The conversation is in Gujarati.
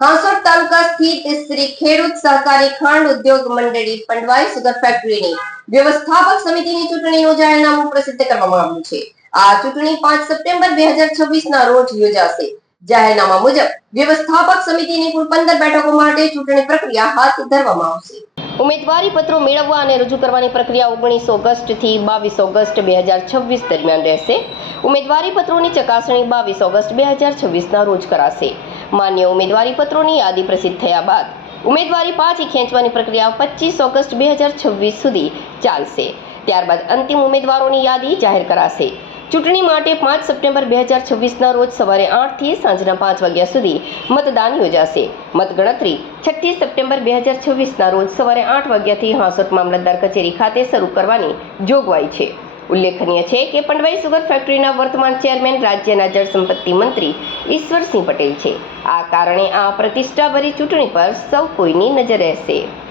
હાંસોટ તાલુકા સ્થિત શ્રી ખેડૂત સહકારી ખાંડ ઉદ્યોગ મંડળી પંડવાઈ સુગર ફેક્ટરીની વ્યવસ્થાપક સમિતિની ચૂંટણીનું જાહેરનામું પ્રસિદ્ધ કરવામાં આવ્યું છે. આ ચૂંટણી 5 સપ્ટેમ્બર 2026 ના રોજ યોજાશે. જાહેરનામા મુજબ વ્યવસ્થાપક સમિતિની કુલ 15 બેઠકો માટે ચૂંટણી પ્રક્રિયા હાથ ધરવામાં આવશે. ઉમેદવારી પત્રો મેળવવા અને રજૂ કરવાની પ્રક્રિયા 19 ઓગસ્ટ થી 22 ઓગસ્ટ 2026 દરમિયાન રહેશે. ઉમેદવારી પત્રોની ચકાસણી 22 ઓગસ્ટ 2026 ના રોજ કરાશે. માન્ય ઉમેદવારી પત્રોની યાદી પ્રસિદ્ધ થયા બાદ ઉમેદવારી પાછી ખેંચવાની પ્રક્રિયા 25 ઓગસ્ટ 2026 સુધી ચાલશે. ત્યારબાદ અંતિમ ઉમેદવારોની યાદી જાહેર કરાશે. ચૂંટણી માટે 5 સપ્ટેમ્બર 2026 ના રોજ સવારે 8 થી સાંજના 5 વાગ્યા સુધી મતદાન યોજાશે. મતગણતરી 6 સપ્ટેમ્બર 2026 ના રોજ સવારે 8 વાગ્યાથી હાંસોટ મામલતદાર કચેરી ખાતે શરૂ કરવાની જોગવાઈ છે. ઉલ્લેખનીય છે કે પંડવાઈ સુગર ફેક્ટરીના વર્તમાન ચેરમેન રાજ્યના જળ સંપત્તિ મંત્રી ઈશ્વરસિંહ પટેલ છે. આ કારણે આ પ્રતિષ્ઠાભરી ચૂંટણી પર સૌ કોઈની નજર રહેશે.